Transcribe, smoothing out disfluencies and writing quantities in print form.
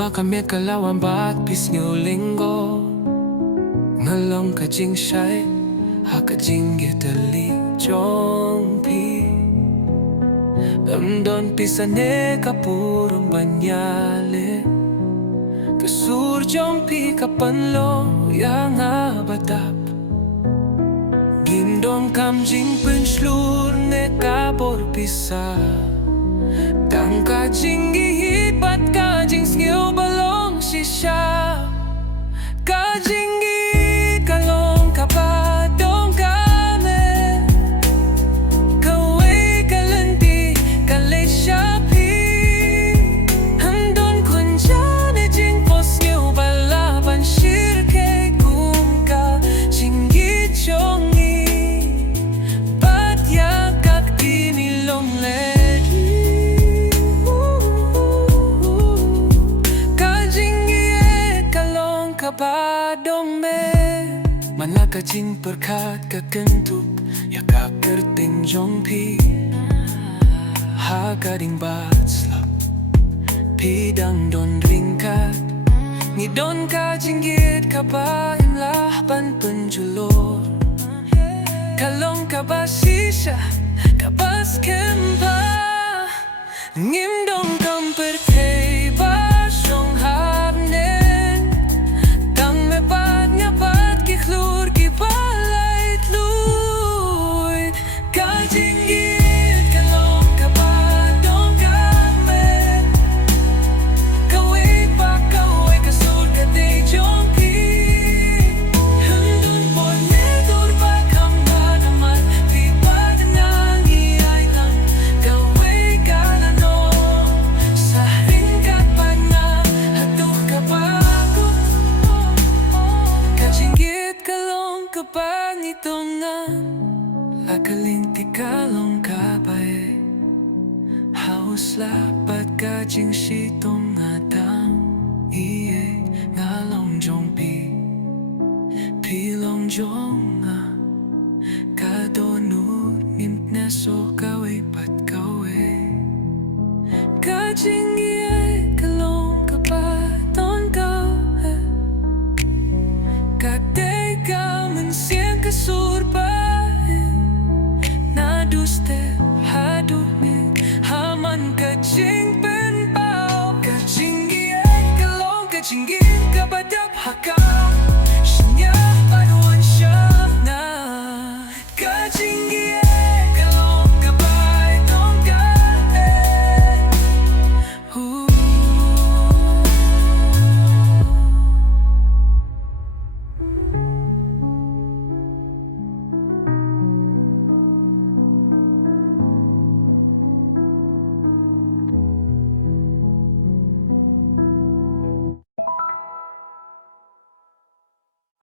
baka met kalawan bat pis nyo linggo ngalong ka jing shy haka jingieid ali jong pi damdon pisane kapurong banyale kasur jong pi kapanlo yang abatap gindong kam jing penslur ne kabor pisa dang ka jingieid bat ka jing skill balong sisya ka jingieid kalong kaba dong kame kaway kalanti kalay shapi handon kunja ne jing pos nyo balaban shirke kung ka jingieid jongi bat yakak dinilong kabadong me manaka jing perkat kakentup ya kakerting jong pi hagading bat slap pidang don ringkat ni don ka jingieid kaba imlah ban penjulur kalong kaba sisya kabas kempa ngim dong kamper kay basyong habne klur kibalay tluid ka jingieid kalong kabadong kame kaway pa kaway kasur ka day jong pi handun po nedur pa kamba naman pipad nang iay lang kaway ka na no sa ringkat pa na hatuk ka bago ka jingieid kalong kapangitongan akalinti kalong kabay haus lapat ka jing sitong atang iye ngalong jong pi pilong jong kadonut nimt na so kaway pat kaway ka jingieid